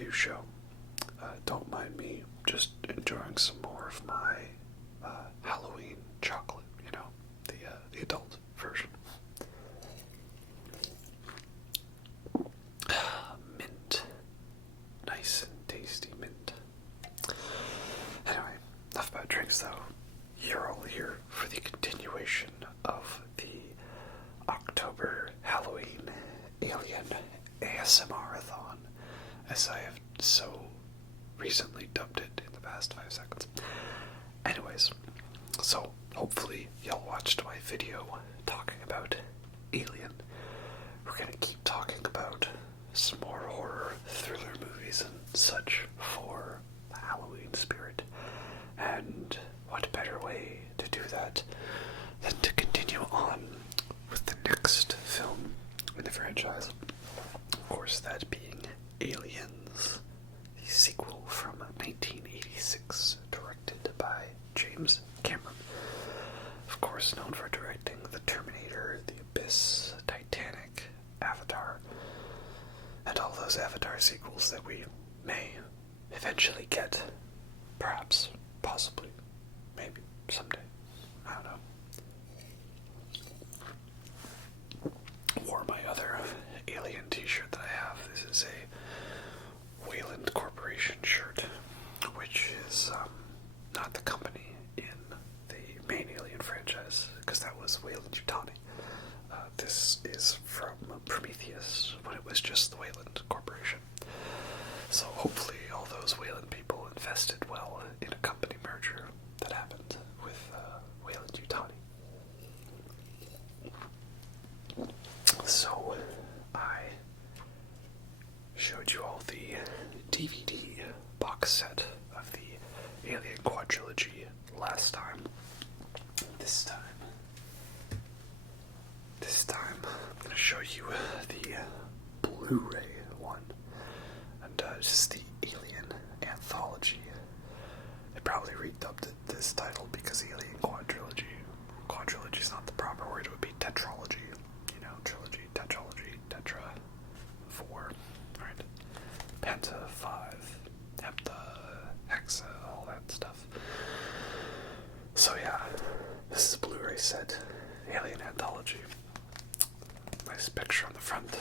review show. Don't mind me just enjoying some more of my Halloween chocolate, the adult version. Mint. Nice and tasty mint. Anyway, enough about drinks though. You're all here for the continuation of the October Halloween Alien ASMR-a-thon, as I have so recently dubbed it in the past 5 seconds. Anyways, so hopefully y'all watched my video talking about Alien. We're gonna keep talking about some more horror thriller movies and such for the Halloween spirit. And what better way to do that than to continue on with the next film in the franchise. Of course, that being Aliens, the sequel from 1986, directed by James Cameron. Of course, known for directing The Terminator, The Abyss, Titanic, Avatar, and all those Avatar sequels that we may eventually get. Perhaps, possibly, maybe, someday. I don't know. Or my other Alien t-shirt that I have. This is a Wayland Corporation shirt, which is not the company in the main Alien franchise, because that was Wayland-Yutani. This is from Prometheus, when it was just the Wayland Corporation. So hopefully all those Wayland people invested well in a company merger that happened with Wayland-Yutani. So I showed you all the DVD box set of the Alien quadrilogy last time. This time I'm going to show you the Blu-ray one, and just the Alien Anthology. They probably redubbed it this title because Alien Quadrilogy. Quadrilogy is not the proper word, it would be tetralogy. Trilogy, tetralogy, tetra, 4, right? Penta, 5, hepta, hexa, all that stuff. So yeah, this is a Blu-ray set, Alien Anthology. Nice picture on the front.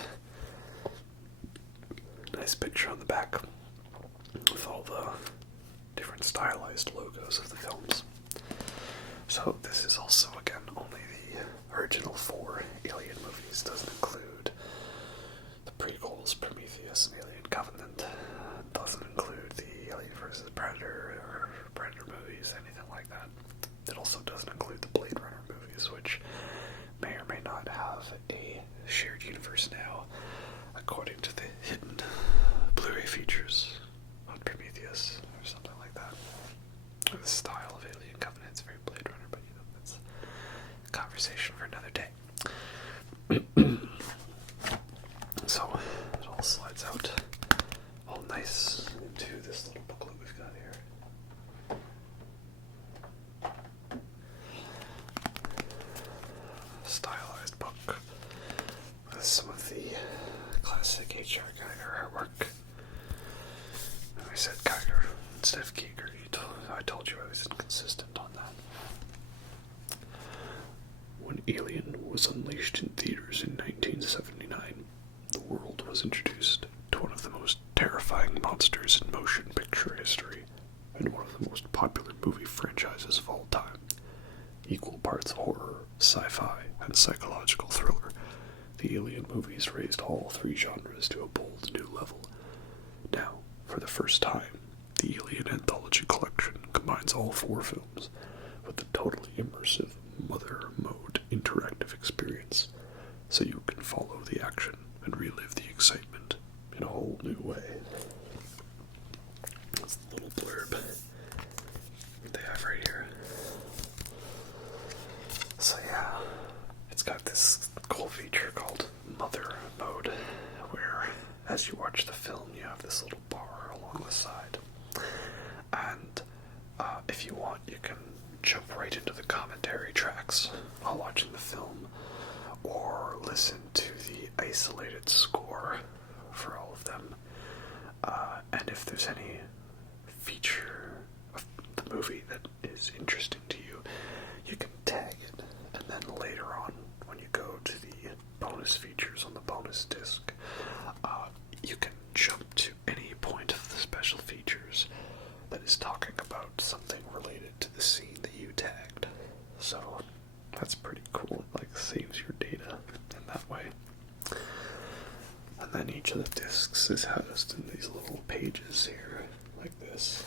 Nice picture on the back with all the different stylized logos of the films. So this is also, again, only the original 4 Alien movies. Doesn't include the prequels, Prometheus and Alien Covenant. Doesn't include the Alien vs. Predator or Predator movies, anything like that. It also doesn't include the Blade Runner movies, which may or may not have a shared universe now, according to the hidden Blu-ray features on Prometheus or something like that. The style of Alien Covenant is very Blade Runner, but that's a conversation for another day. So it all slides out all nice into this little booklet we've got here. Stylized book with some of the classic H.R. Geiger artwork. And I said Geiger instead of Giger. I told you I was inconsistent on that. When Alien was unleashed in theaters in 1979, the world was introduced to one of the most terrifying monsters in motion picture history, and one of the most popular movie franchises of all time. Equal parts horror, sci-fi, and psychological thriller, the Alien movies raised all 3 genres to a bold new level. Now, for the first time, the Alien Anthology collection combines all 4 films with a totally immersive Mother Mode interactive experience, so you can follow the action and relive the excitement in a whole new way. That's the little blurb they have right here. So yeah, it's got this cool feature called Mother Mode, where as you watch the film you have this little bar along the side, and if you want you can jump right into the commentary tracks while watching the film, or listen to the isolated score for all of them. And if there's any feature of the movie that is interesting to you, you can tag it, and then later on, when you go to the bonus features on the bonus disc, you can jump to any point of the special features that is talking about something related to the scene that you tagged. So that's pretty cool. It like saves your data in that way. And then each of the discs is housed in these little pages here, like this.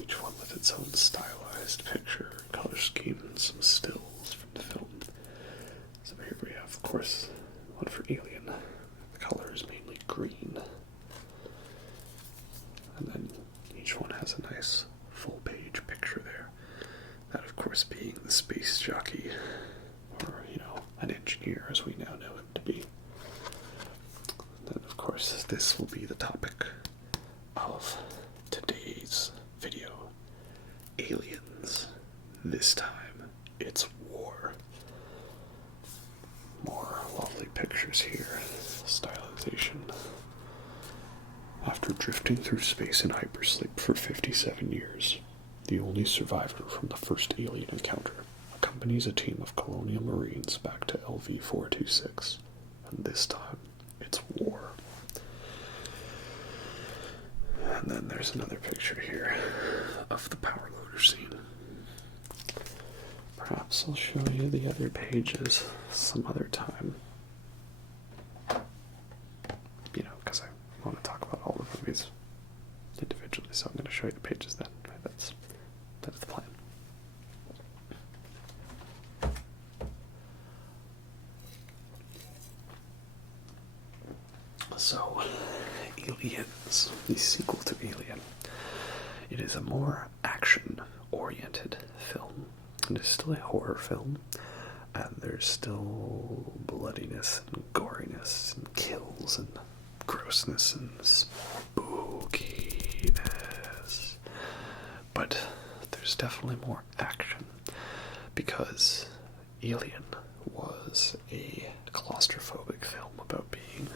Each one with its own stylized picture, color scheme, and some stills from the film. So here we have, of course, one for Alien. The color is mainly green. And then each one has a nice full-page picture there. That, of course, being the space jockey, or, an engineer, as we now know him to be. Then, of course, this will be the topic of today's video. Aliens. This time, it's war. More lovely pictures here. Stylization. After drifting through space in hypersleep for 57 years, the only survivor from the first alien encounter accompanies a team of Colonial Marines back to LV-426, and this time, it's war. And then there's another picture here of the power loader scene. Perhaps I'll show you the other pages some other time. Because I want to talk about all the movies individually, so I'm going to show you the pages then. Right? That's the plan. So, Aliens, the sequel to Alien. It is a more action-oriented film. It is still a horror film, and there's still bloodiness and goriness and kills and grossness and spookiness. But there's definitely more action, because Alien was a claustrophobic film about being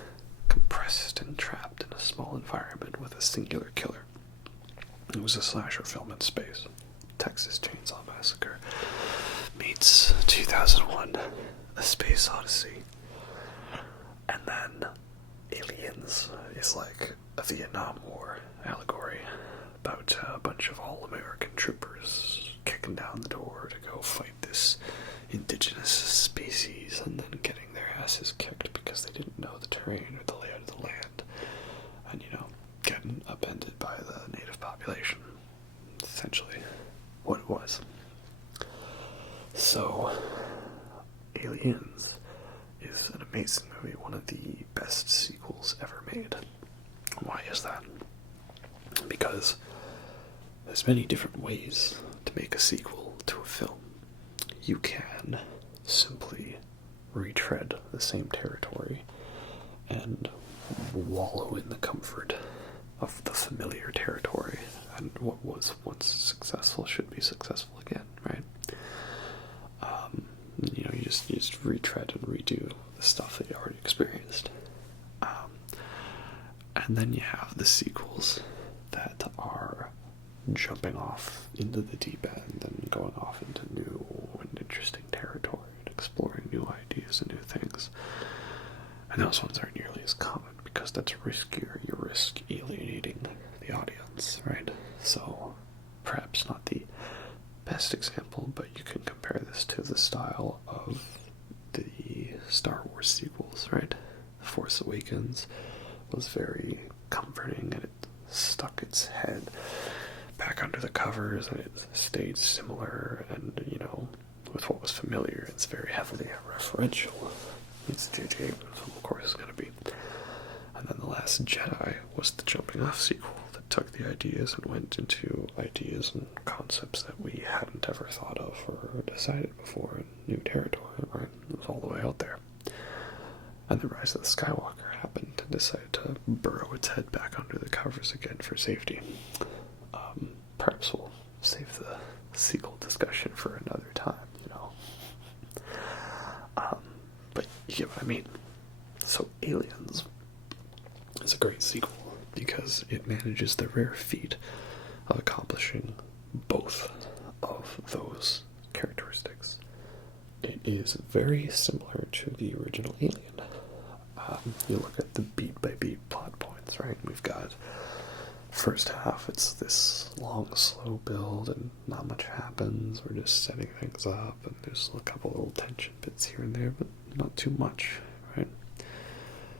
compressed and trapped in a small environment with a singular killer. It was a slasher film in space. Texas Chainsaw Massacre meets 2001, A Space Odyssey. And then Aliens is like a Vietnam War allegory about a bunch of all-American troopers kicking down the door to go fight this indigenous species and then getting their asses kicked because they didn't know the terrain or the layout of the land, and getting upended by the native population. Essentially what it was. So Aliens is an amazing movie, one of the best sequels ever made. Why is that? Because there's many different ways to make a sequel to a film. You can simply retread the same territory and wallow in the comfort of the familiar territory, and what was once successful should be successful again, right? You just retread and redo the stuff that you already experienced. And then you have the sequels that are jumping off into the deep end and going off into new and interesting territory and exploring new ideas and new things. And those ones aren't nearly as common because that's riskier. You risk alienating the audience, right? So perhaps not the best example, but you can compare this to the style of the Star Wars sequels, right? The Force Awakens was very comforting, and it stuck its head back under the covers, and it stayed similar, and, with what was familiar. It's very heavily referential. It's J.J. Abrams, of course, is going to be. And then The Last Jedi was the jumping off sequel that took the ideas and went into ideas and concepts that we hadn't ever thought of or decided before in new territory, right? It was all the way out there. And The Rise of the Skywalker happened and decided to burrow its head back under the covers again for safety. Perhaps we'll save the sequel discussion for another time, But you get what I mean. So Aliens is a great sequel. because it manages the rare feat of accomplishing both of those characteristics. It is very similar to the original Alien. You look at the beat-by-beat plot points, right? We've got first half, it's this long, slow build, and not much happens. We're just setting things up, and there's a couple little tension bits here and there, but not too much, right?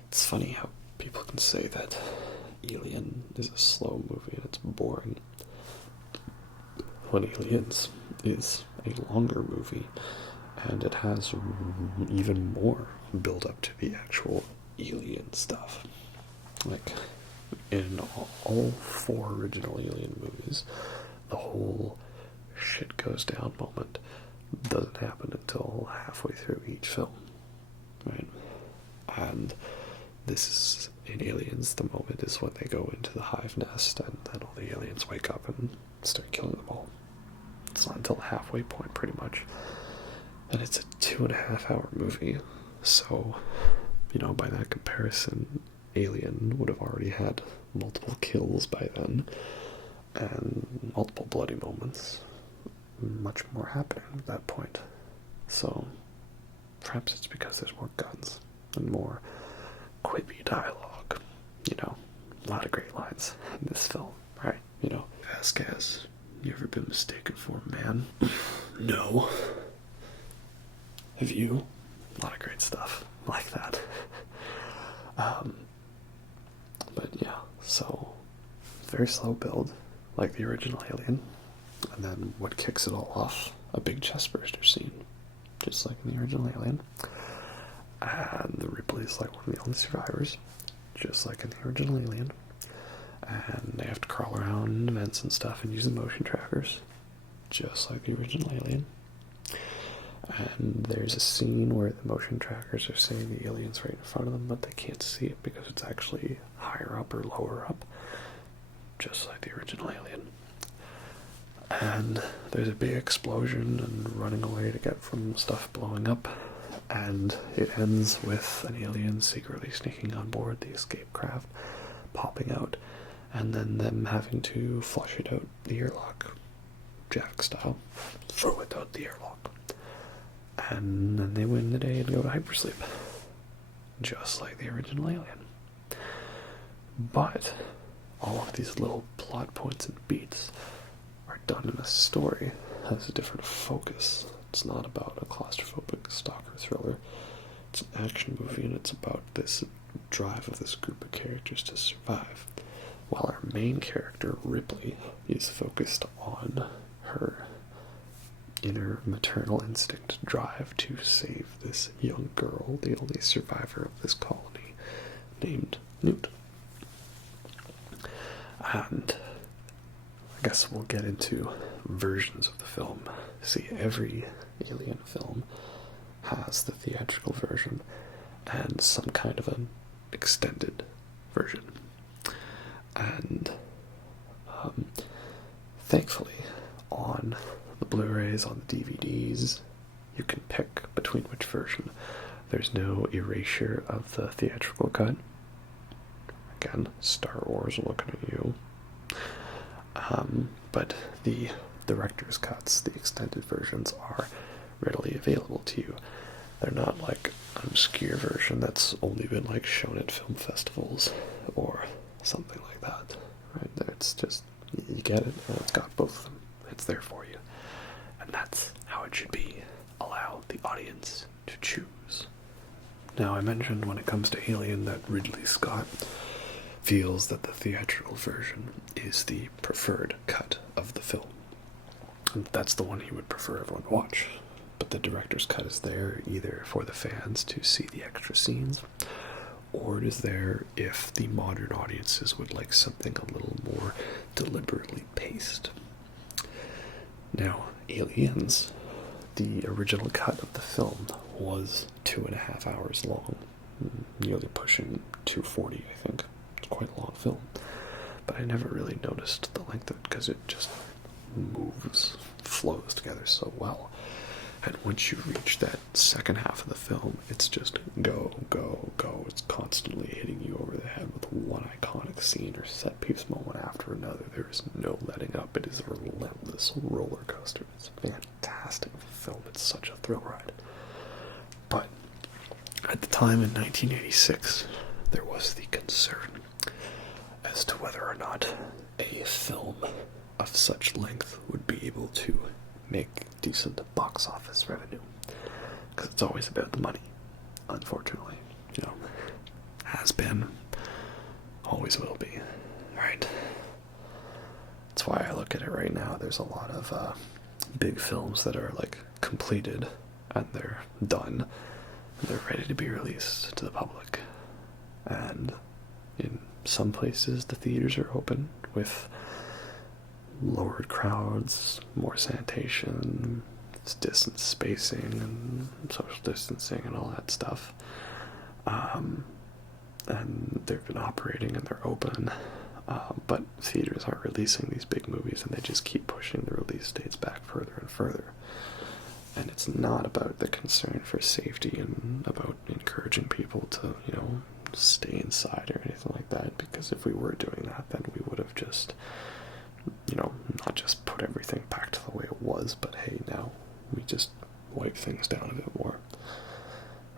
It's funny how people can say that Alien is a slow movie and it's boring, when Aliens is a longer movie, and it has even more build up to the actual alien stuff. Like, in all 4 original Alien movies, the whole shit goes down moment doesn't happen until halfway through each film, right? And this is, in Aliens, the moment is when they go into the hive nest, and then all the aliens wake up and start killing them all. It's not until the halfway point, pretty much. And it's a 2.5-hour movie, so, by that comparison, Alien would have already had multiple kills by then, and multiple bloody moments, much more happening at that point. So, perhaps it's because there's more guns, and more quippy dialogue, a lot of great lines in this film, right? Vasquez, you ever been mistaken for a man? No. Have you? A lot of great stuff like that. But yeah, so very slow build, like the original Alien, and then what kicks it all off, a big chestburster scene, just like in the original Alien. And the Ripley's like one of the only survivors, just like in the original Alien. And they have to crawl around vents and stuff and use the motion trackers, just like the original Alien. And there's a scene where the motion trackers are saying the alien's right in front of them, but they can't see it because it's actually higher up or lower up, just like the original Alien. And there's a big explosion and running away to get from stuff blowing up, and it ends with an alien secretly sneaking on board the escape craft, popping out, and then them having to flush it out the airlock, Jack style, throw it out the airlock. And then they win the day and go to hypersleep, just like the original Alien. But all of these little plot points and beats are done in a story that has a different focus. It's not about a claustrophobic stalker thriller. It's an action movie, and it's about this drive of this group of characters to survive. While our main character, Ripley, is focused on her inner maternal instinct drive to save this young girl, the only survivor of this colony, named Newt. And I guess we'll get into versions of the film. See, every Alien film has the theatrical version and some kind of an extended version. And thankfully, on the Blu-rays, on the DVDs, you can pick between which version. There's no erasure of the theatrical cut. Again, Star Wars looking at you. But the director's cuts, the extended versions, are readily available to you. They're not like an obscure version that's only been shown at film festivals or something like that. Right? It's just, you get it, and it's got both of them. It's there for you. And that's how it should be. Allow the audience to choose. Now, I mentioned when it comes to Alien that Ridley Scott feels that the theatrical version is the preferred cut of the film. And that's the one he would prefer everyone to watch. But the director's cut is there either for the fans to see the extra scenes, or it is there if the modern audiences would like something a little more deliberately paced. Now, Aliens, the original cut of the film, was 2.5 hours long, nearly pushing 240, I think. It's quite a long film. But I never really noticed the length of it because it just flows together so well. And once you reach that second half of the film, it's just go, go, go. It's constantly hitting you over the head with one iconic scene or set piece moment after another. There is no letting up. It is a relentless roller coaster. It's fantastic film. It's such a thrill ride. But at the time in 1986, there was the concern as to whether or not a film of such length would be able to make decent box office revenue. Because it's always about the money, unfortunately. You know, has been, always will be, right? That's why I look at it right now. There's a lot of big films that are like completed and they're done and they're ready to be released to the public. And in some places the theaters are open with lowered crowds, more sanitation, distance spacing and social distancing and all that stuff. And they've been operating and they're open, but theaters aren't releasing these big movies and they just keep pushing the release dates back further and further. And it's not about the concern for safety and about encouraging people to, you know, stay inside or anything like that, because if we were doing that, then we would have just, you know, not just put everything back to the way it was, but hey, now we just wipe things down a bit more,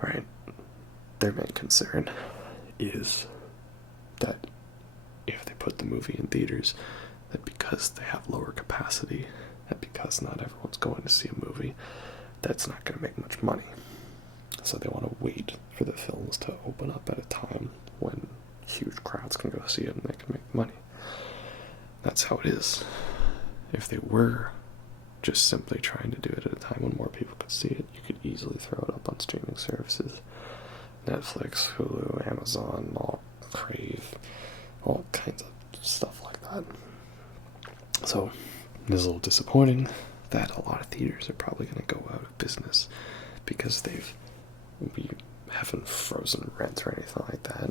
right? Their main concern is that if they put the movie in theaters, that because they have lower capacity and because not everyone's going to see a movie, that's not going to make much money. So they want to wait for the films to open up at a time when huge crowds can go see it and they can make money. That's how it is. If they were just simply trying to do it at a time when more people could see it, you could easily throw it up on streaming services. Netflix, Hulu, Amazon, all Crave, all kinds of stuff like that. So it is a little disappointing that a lot of theaters are probably going to go out of business because we haven't frozen rent or anything like that.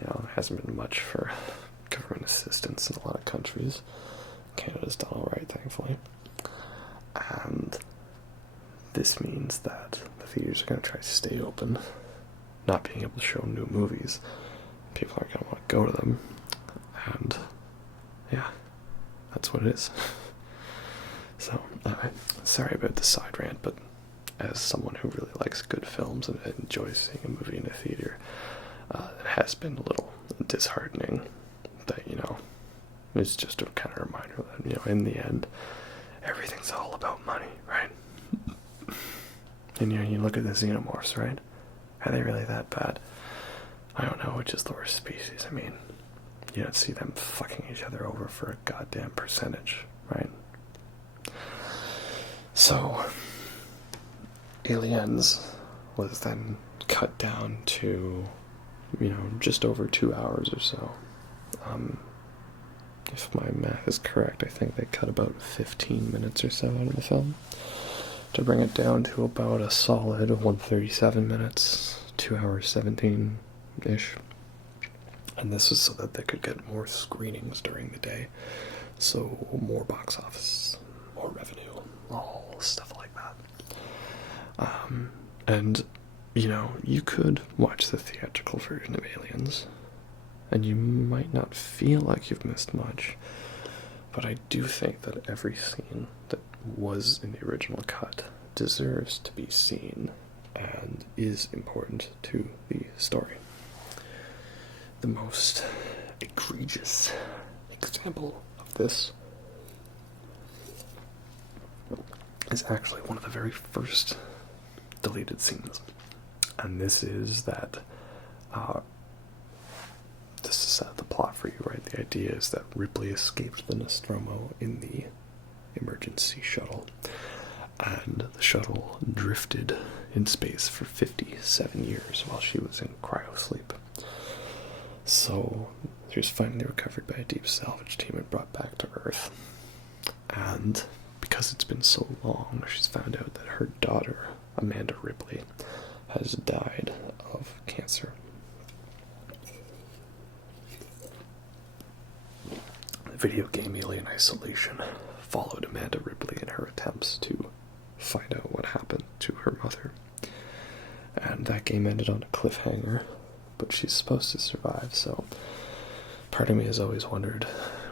You know, there hasn't been much for government assistance in a lot of countries. Canada's done alright, thankfully. And this means that the theaters are going to try to stay open, not being able to show new movies. People aren't going to want to go to them. And, yeah, that's what it is. So, sorry about the side rant, but as someone who really likes good films and enjoys seeing a movie in a theater, it has been a little disheartening that, you know, it's just a kind of reminder that, you know, in the end, everything's all about money, right? And, you know, you look at the xenomorphs, right? Are they really that bad? I don't know, which is the worst species. I mean, you don't see them fucking each other over for a goddamn percentage, right? So, Aliens was then cut down to, you know, just over 2 hours or so. If my math is correct, I think they cut about 15 minutes or so out of the film to bring it down to about a solid 137 minutes, 2 hours 17-ish. And this was so that they could get more screenings during the day, so more box office, more revenue, all stuff like that. And, you know, you could watch the theatrical version of Aliens, and you might not feel like you've missed much, but I do think that every scene that was in the original cut deserves to be seen and is important to the story. The most egregious example of this is actually one of the very first deleted scenes. And this is that, this is the plot for you, right? The idea is that Ripley escaped the Nostromo in the emergency shuttle, and the shuttle drifted in space for 57 years while she was in cryosleep. So she was finally recovered by a deep salvage team and brought back to Earth. And because it's been so long, she's found out that her daughter, Amanda Ripley, has died of cancer. The video game Alien Isolation followed Amanda Ripley in her attempts to find out what happened to her mother. And that game ended on a cliffhanger, but she's supposed to survive, so part of me has always wondered,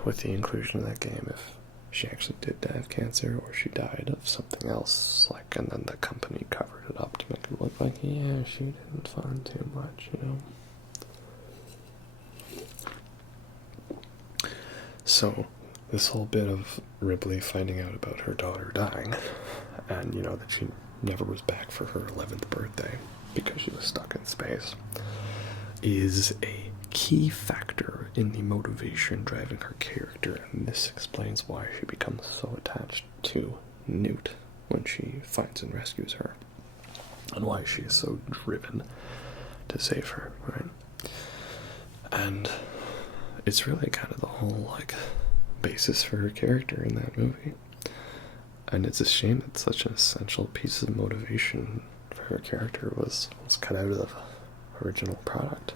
with the inclusion of that game, if she actually did die of cancer or she died of something else, like, and then the company covered it up to make it look like, yeah, she didn't find too much, you know. So, this whole bit of Ripley finding out about her daughter dying, and, you know, that she never was back for her 11th birthday because she was stuck in space, is a key factor in the motivation driving her character, and this explains why she becomes so attached to Newt when she finds and rescues her, and why she is so driven to save her, right? And it's really kind of the whole, like, basis for her character in that movie. And it's a shame that such an essential piece of motivation for her character was cut out of the original product.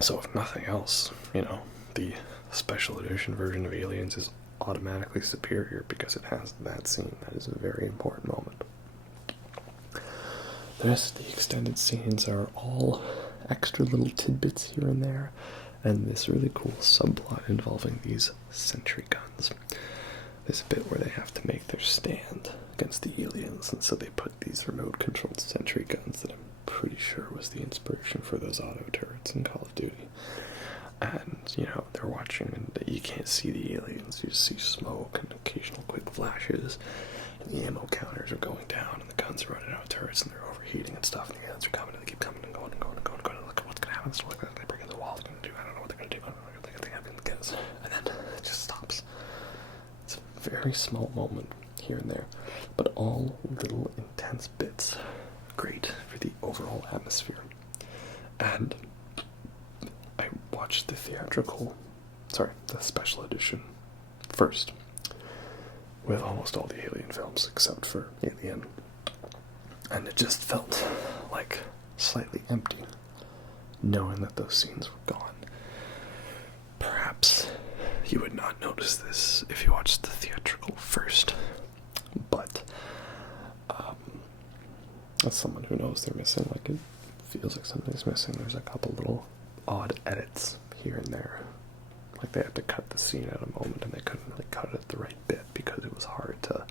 So if nothing else, you know, the special edition version of Aliens is automatically superior because it has that scene. That is a very important moment. The rest of the extended scenes are all extra little tidbits here and there, and this really cool subplot involving these sentry guns. There's a bit where they have to make their stand against the aliens, and so they put these remote-controlled sentry guns that I'm pretty sure was the inspiration for those auto turrets in Call of Duty. And, you know, they're watching, and you can't see the aliens, you just see smoke and occasional quick flashes, and the ammo counters are going down, and the guns are running out of turrets, and they're overheating and stuff, and the aliens are coming, and they keep coming and going and going and going and going, and look at what's going to happen, so look at they break in the wall, they're going to do, I don't know what they're going to do, I don't know what they're going to get us, and then it just stops. It's a very small moment here and there, but all little intense bits, great for the overall atmosphere. And I watched the the special edition first, with almost all the Alien films except for Alien, and it just felt like slightly empty, knowing that those scenes were gone. Perhaps you would not notice this if you watched the theatrical first, but as someone who knows they're missing, like, it feels like something's missing. There's a couple little odd edits here and there. Like, they had to cut the scene at a moment, and they couldn't really cut it at the right bit because it was hard to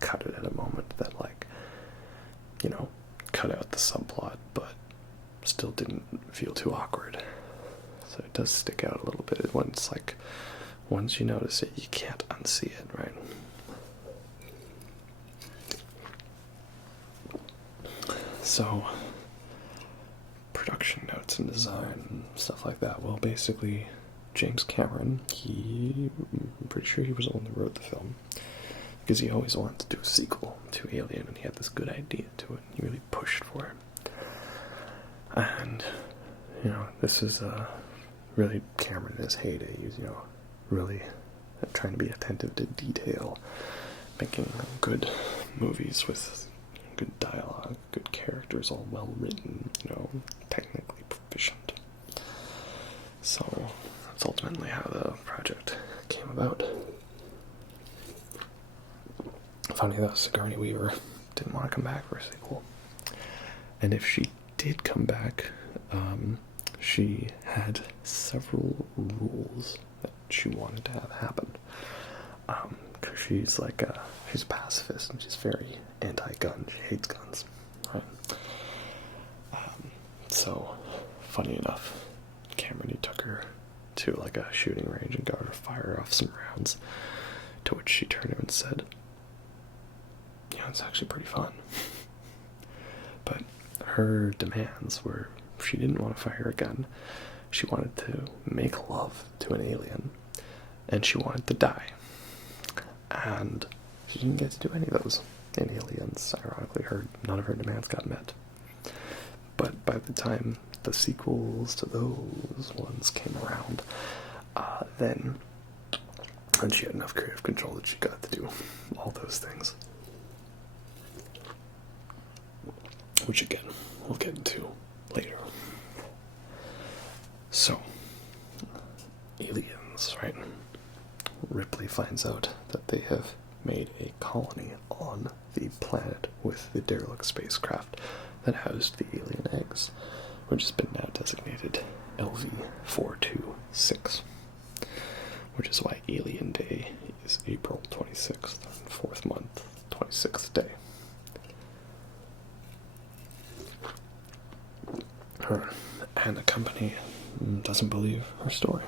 cut it at a moment that, like, you know, cut out the subplot, but still didn't feel too awkward. So it does stick out a little bit. Once you notice it, you can't unsee it, right? So, production notes and design and stuff like that. Well, basically, James Cameron, I'm pretty sure he was the one that wrote the film, because he always wanted to do a sequel to Alien, and he had this good idea to it, and he really pushed for it. And, you know, this is really Cameron in his heyday. He's, you know, really trying to be attentive to detail, making good movies with good dialogue, good characters, all well written, you know, technically proficient. So that's ultimately how the project came about. Funny though, Sigourney Weaver didn't want to come back for a sequel. And if she did come back, she had several rules that she wanted to have happen. Because she's she's a pacifist, and she's very anti-gun. She hates guns, right? So, funny enough, Cameron, he took her to, like, a shooting range and got her to fire off some rounds, to which she turned him and said, you know, it's actually pretty fun. But her demands were, she didn't want to fire a gun, she wanted to make love to an alien, and she wanted to die. And she didn't get to do any of those in Aliens. Ironically, none of her demands got met. But by the time the sequels to those ones came around, then and she had enough creative control that she got to do all those things. Which, again, we'll get into later. So, aliens, right? Ripley finds out that they have made a colony on the planet with the derelict spacecraft that housed the alien eggs, which has been now designated LV-426, which is why Alien Day is April 26th, 4th month, 26th day. And the company doesn't believe her story.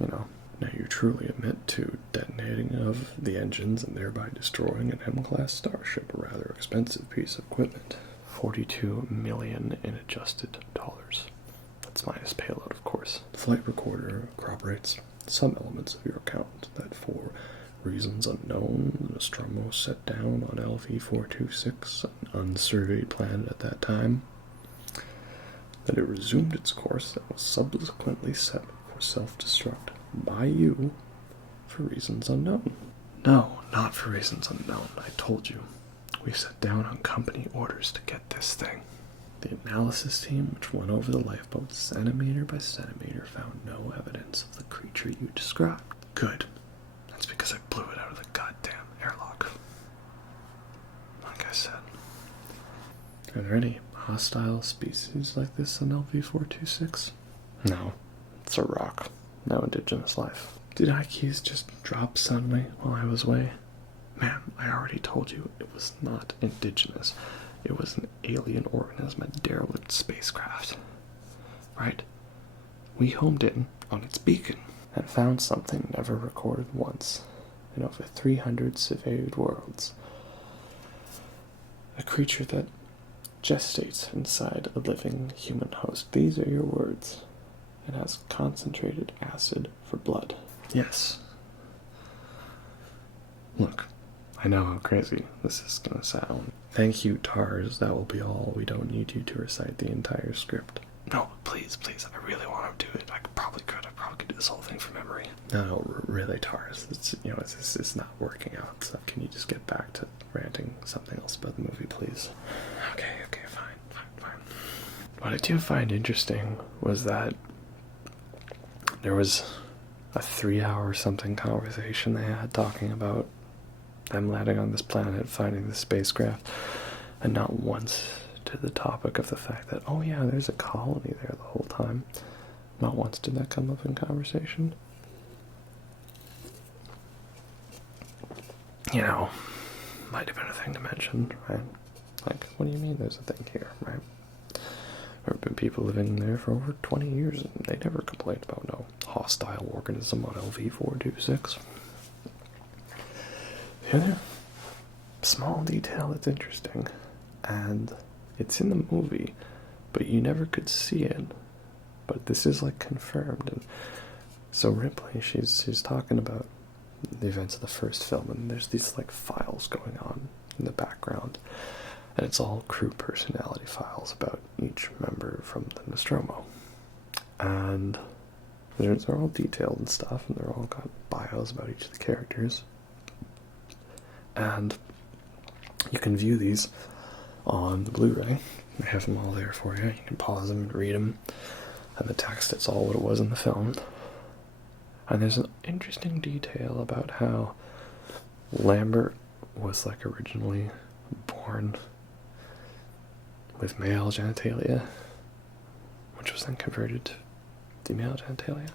Now you truly admit to detonating of the engines and thereby destroying an M-class starship, a rather expensive piece of equipment. $42 million in adjusted dollars. That's minus payload, of course. The flight recorder corroborates some elements of your account that for reasons unknown, the Nostromo set down on LV-426, an unsurveyed planet at that time, that it resumed its course and was subsequently set for self-destruct by you for reasons unknown. No, not for reasons unknown. I told you. We set down on company orders to get this thing. The analysis team, which went over the lifeboat centimeter by centimeter, found no evidence of the creature you described. Good. That's because I blew it out of the goddamn airlock. Like I said. Are there any hostile species like this on LV-426? No. It's a rock. No indigenous life. Did IQs just drop suddenly while I was away? Man, I already told you it was not indigenous. It was an alien organism, a derelict spacecraft. Right? We homed in on its beacon and found something never recorded once in over 300 surveyed worlds. A creature that gestates inside a living human host. These are your words. It has concentrated acid for blood. Yes. Look, I know how crazy this is going to sound. Thank you, TARS. That will be all. We don't need you to recite the entire script. No, please. I really want to do it. I probably could do this whole thing from memory. No, really, TARS. It's not working out. So can you just get back to ranting something else about the movie, please? Okay, fine. What I do find interesting was that there was a 3-hour something conversation they had talking about them landing on this planet, finding the spacecraft, and not once to the topic of the fact that, oh yeah, there's a colony there the whole time. Not once did that come up in conversation. Might have been a thing to mention, right? Like, what do you mean there's a thing here, right? There have been people living there for over 20 years, and they never complained about no hostile organism on LV-426. The other small detail that's interesting, and it's in the movie, but you never could see it, but this is like confirmed. And so Ripley, she's talking about the events of the first film, and there's these like files going on in the background, and it's all crew personality files about each member from the Nostromo, and they're all detailed and stuff, and they're all got bios about each of the characters, and you can view these on the Blu-ray. I have them all there for you. You can pause them and read them, and the text, it's all what it was in the film. And there's an interesting detail about how Lambert was like originally born with male genitalia, which was then converted to female genitalia.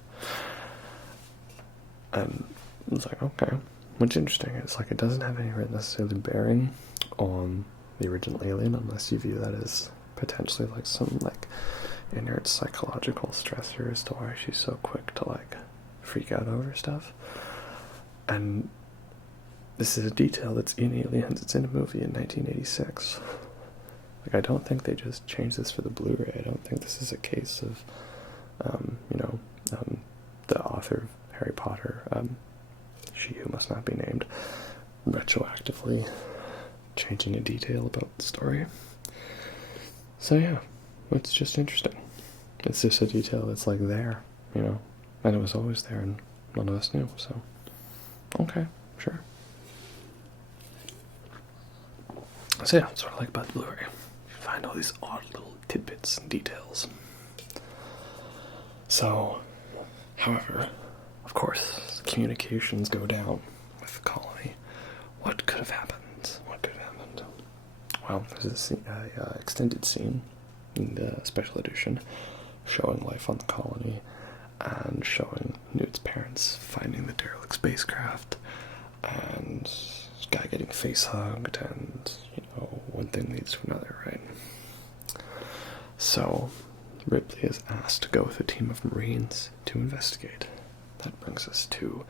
And it's like, okay. What's interesting is like it doesn't have any necessarily bearing on the original alien unless you view that as potentially like some like inert psychological stressor as to why she's so quick to like freak out over stuff. And this is a detail that's in Aliens. It's in a movie in 1986. Like, I don't think they just changed this for the Blu-ray. I don't think this is a case of, the author of Harry Potter, she who must not be named, retroactively changing a detail about the story. So yeah, it's just interesting. It's just a detail that's like there, and it was always there and none of us knew, so okay, sure. So yeah, it's sort of like about the Blu-ray. You find all these odd little tidbits and details. So, however, of course, communications go down with the colony. What could have happened? Well, there's this extended scene in the special edition, showing life on the colony, and showing Newt's parents finding the derelict spacecraft, and this guy getting face hugged, and, you know, one thing leads to another, right? So, Ripley is asked to go with a team of Marines to investigate. That brings us to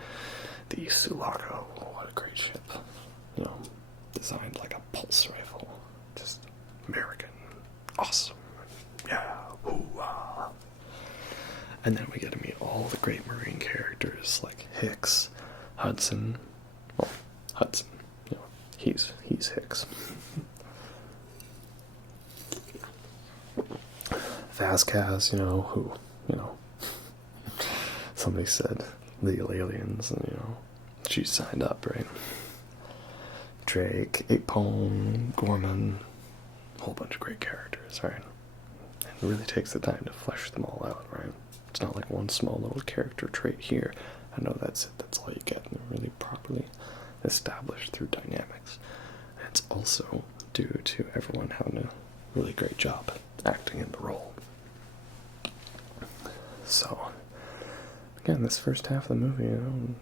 the Sulaco. What a great ship. You know, designed like a pulse rifle. Just American. Awesome. Yeah. Hoo-ah. And then we get to meet all the great Marine characters like Hicks, Hudson. Well, Hudson. You know, he's Hicks. Vasquez, you know, who, you know, somebody said legal aliens, and, you know, she signed up, right? Drake, Apone, Gorman, a whole bunch of great characters, right? And it really takes the time to flesh them all out, right? It's not like one small little character trait here. I know that's it, that's all you get, and they're really properly established through dynamics. And it's also due to everyone having a really great job acting in the role. So, again, this first half of the movie, you know,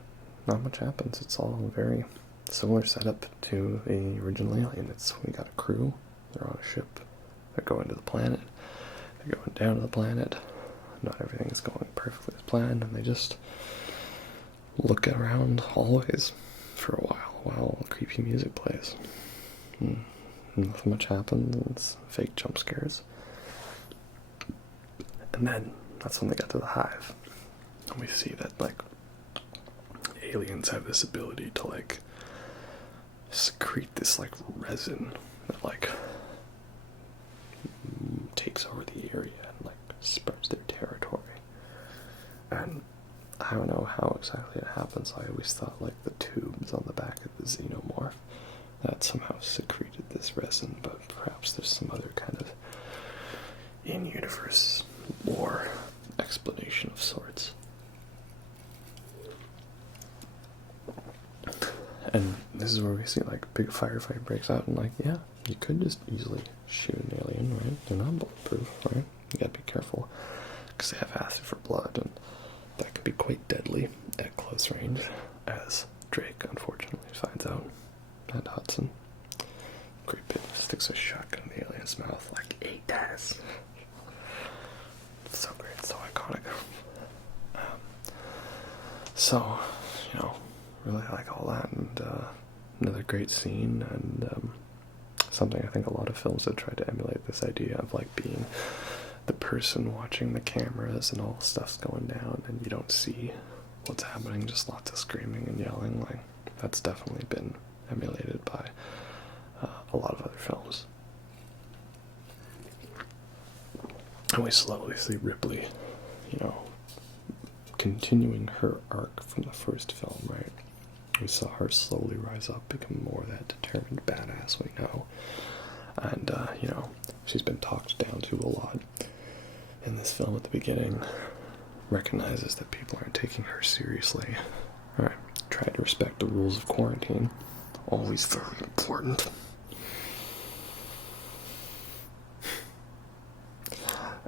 not much happens. It's all a very similar setup to the original Alien. We got a crew, they're on a ship, they're going to the planet, they're going down to the planet, not everything is going perfectly as planned, and they just look around hallways for a while creepy music plays. Nothing much happens, it's fake jump scares. And then, that's when they get to the hive. And we see that, like, aliens have this ability to, like, secrete this, like, resin that, like, takes over the area and, like, spreads their territory. And I don't know how exactly it happens. I always thought, like, the tubes on the back of the xenomorph that somehow secreted this resin, but perhaps there's some other kind of in-universe lore explanation of sorts. And this is where we see, like, big firefight breaks out, and, like, yeah, you could just easily shoot an alien, right? They're not bulletproof, right? You gotta be careful, because they have acid for blood, and that can be quite deadly at close range, as Drake unfortunately finds out, and Hudson. Great bit sticks a shotgun in the alien's mouth like he does. It's so great, so iconic. So, you know, really like all that, and another great scene, and something I think a lot of films have tried to emulate, this idea of, like, being the person watching the cameras and all stuff's going down and you don't see what's happening, just lots of screaming and yelling. Like, that's definitely been emulated by a lot of other films. And we slowly see Ripley, you know, continuing her arc from the first film, right? We saw her slowly rise up, become more that determined badass we know. And, you know, she's been talked down to a lot in this film at the beginning. Recognizes that people aren't taking her seriously. Alright, try to respect the rules of quarantine. Always very important.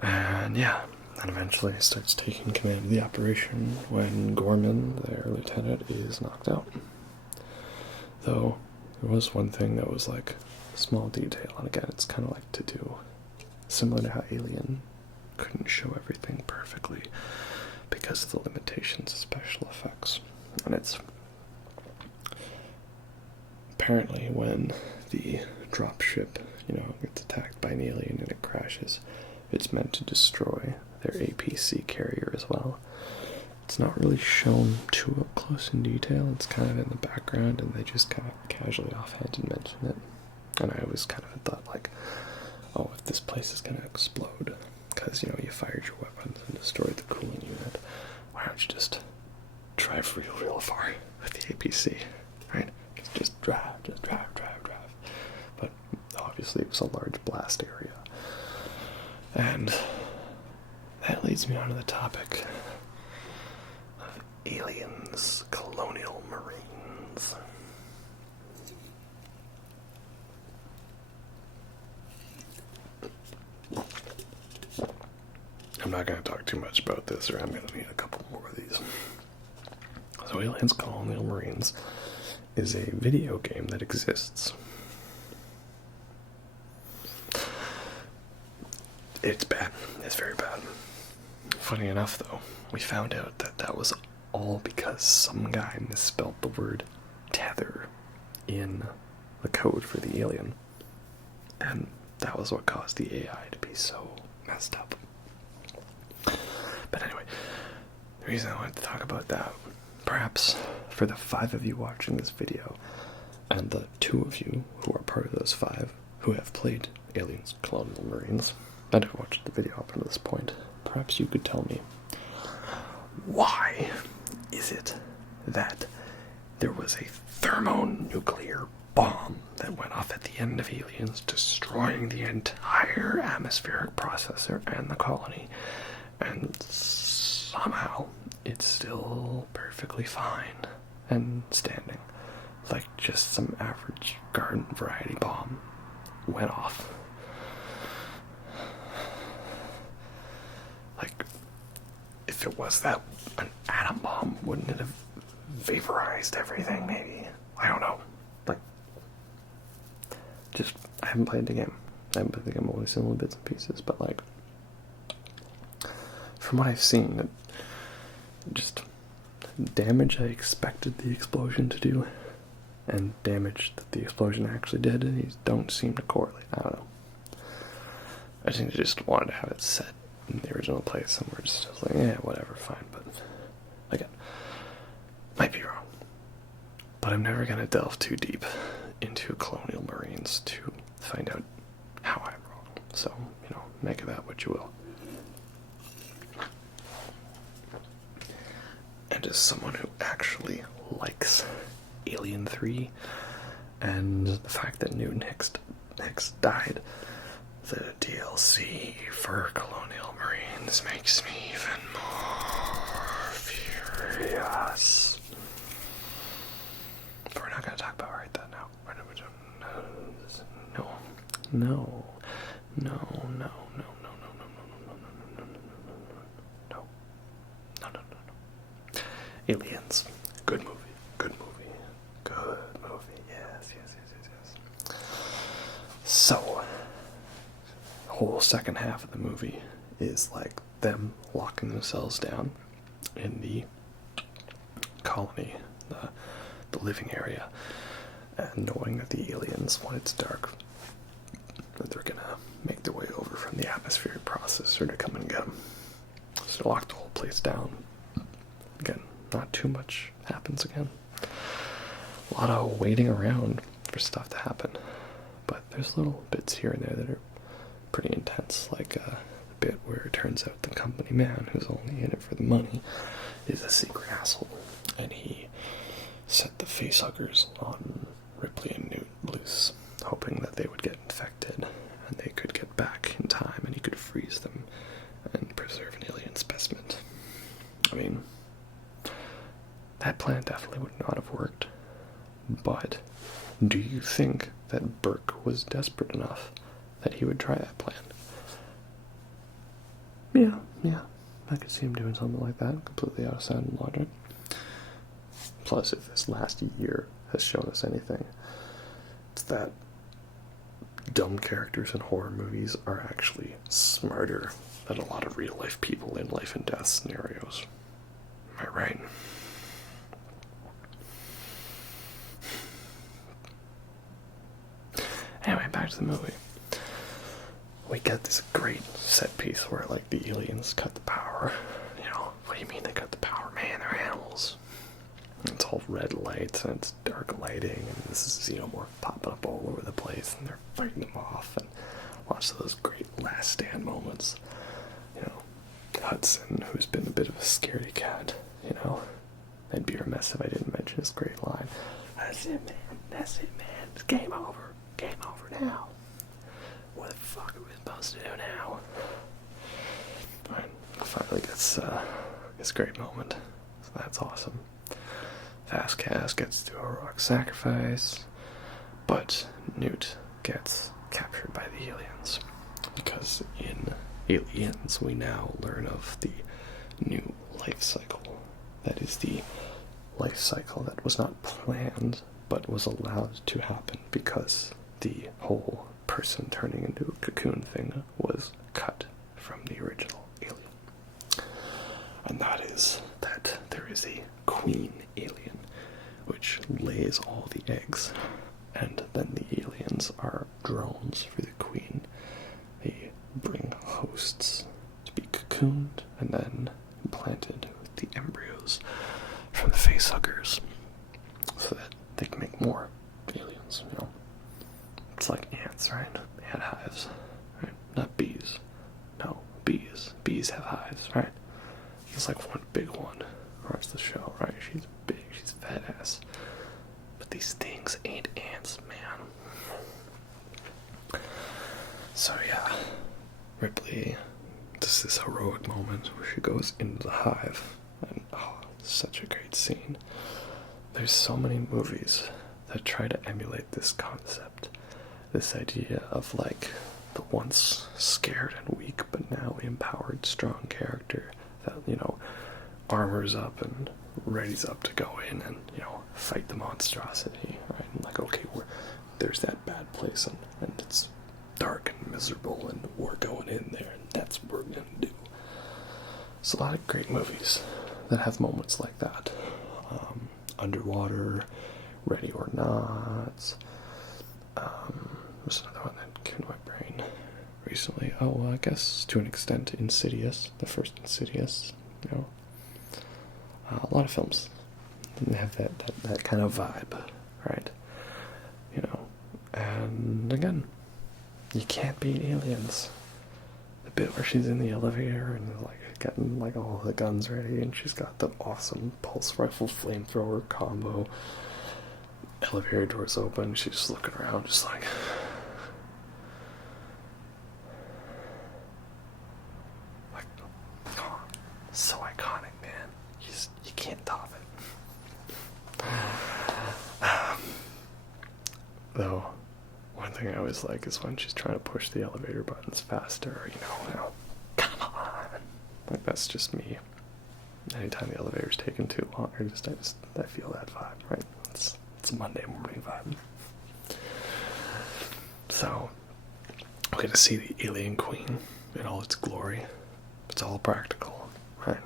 And yeah, and eventually starts taking command of the operation when Gorman, their lieutenant, is knocked out. Though, there was one thing that was like a small detail, and again, it's kind of like to do, similar to how Alien couldn't show everything perfectly because of the limitations of special effects. And it's apparently when the dropship, you know, gets attacked by an alien and it crashes, it's meant to destroy their APC carrier as well. It's not really shown too up close in detail, it's kind of in the background, and they just kind of casually offhand mention it. And I always kind of thought, like, oh, if this place is going to explode, because, you know, you fired your weapons and destroyed the cooling unit, why don't you just drive real far with the APC, right? Just drive. But obviously it was a large blast area. And that leads me on to the topic of aliens, colonial marines. I'm not going to talk too much about this, or I'm going to need a couple more of these. So Aliens Colonial Marines is a video game that exists. It's bad. It's very bad. Funny enough, though, we found out that that was all because some guy misspelled the word tether in the code for the alien. And that was what caused the AI to be so messed up. But anyway, the reason I wanted to talk about that, perhaps for the 5 of you watching this video, and the 2 of you who are part of those 5 who have played Aliens Colonial Marines, and have watched the video up to this point, perhaps you could tell me, why is it that there was a thermonuclear bomb that went off at the end of Aliens, destroying the entire atmospheric processor and the colony, and somehow it's still perfectly fine and standing, like just some average garden variety bomb went off? Like, if it was that an atom bomb, wouldn't it have vaporized everything, maybe? I don't know. Like, just, I haven't played the game. I've only seen little bits and pieces, but like, from what I've seen, it just damage I expected the explosion to do, and damage that the explosion actually did, and these don't seem to correlate. I don't know. I think they just wanted to have it set in the original place, and we're just like, yeah, whatever, fine, but again, might be wrong. But I'm never gonna delve too deep into Colonial Marines to find out how I'm wrong. So, make of that what you will. And as someone who actually likes Alien 3, and the fact that Newton Hicks died, the DLC for Colonial Marines makes me even more furious. But we're not going to talk about right that now. No. Aliens. Good movie. Yes. So, the whole second half of the movie is like them locking themselves down in the colony, the living area, and knowing that the aliens, when it's dark, that they're gonna make their way over from the atmospheric processor to come and get them. So they lock the whole place down. Again, not too much happens again. A lot of waiting around for stuff to happen. But there's little bits here and there that are pretty intense, like a bit where it turns out the company man, who's only in it for the money, is a secret asshole, and he set the facehuggers on Ripley and Newt loose, hoping that they would get infected, and they could get back in time, and he could freeze them and preserve an alien specimen. I mean, that plan definitely would not have worked, but do you think that Burke was desperate enough that he would try that plan? Yeah, I could see him doing something like that, completely out of sound logic. Plus, if this last year has shown us anything, it's that dumb characters in horror movies are actually smarter than a lot of real-life people in life and death scenarios. Am I right? Anyway, back to the movie. We get this great set piece where, like, the aliens cut the power. What do you mean they cut the power? Man, they're animals. And it's all red lights, and it's dark lighting, and this is xenomorph popping up all over the place, and they're fighting them off, and lots of those great last stand moments. Hudson, who's been a bit of a scaredy cat, I'd be remiss if I didn't mention his great line. That's it, man. It's game over. Game over now. What the fuck are we supposed to do now? Alright, finally gets this great moment. So that's awesome. Fastcast gets to do a heroic sacrifice, but Newt gets captured by the aliens. Because in aliens, we now learn of the new life cycle. That is the life cycle that was not planned, but was allowed to happen because the whole person turning into a cocoon thing was cut from the original alien. And that is that there is a queen alien which lays all the eggs, and then the aliens are drones for the queen. They bring hosts to be cocooned and then implanted with the embryos from the facehuggers so that they can make more aliens, you know. It's like ants, right? Ant hives, right? Not bees. No, bees. Bees have hives, right? It's like one big one. Runs the show, right? She's big, she's fat ass. But these things ain't ants, man. So yeah, Ripley does this heroic moment where she goes into the hive, and such a great scene. There's so many movies that try to emulate this concept, this idea of like the once scared and weak but now empowered strong character that, you know, armors up and readies up to go in and, you know, fight the monstrosity, right? And like, okay, there's that bad place and it's dark and miserable and we're going in there and that's what we're gonna do. There's a lot of great movies that have moments like that. Underwater, Ready or Not. There's another one that came to my brain recently. I guess to an extent Insidious, the first Insidious, you know. A lot of films have that kind of vibe, right? You know, and again, you can't beat aliens. The bit where she's in the elevator and like getting like all the guns ready, and she's got the awesome pulse rifle flamethrower combo. Elevator doors open, she's just looking around, just like, oh, so iconic, man. You can't top it. Though, one thing I always like is when she's trying to push the elevator buttons faster, you know, come on. Like, that's just me. Anytime the elevator's taking too long, I feel that vibe, right? It's a Monday morning vibe. So, we get to see the alien queen in all its glory. It's all practical, right?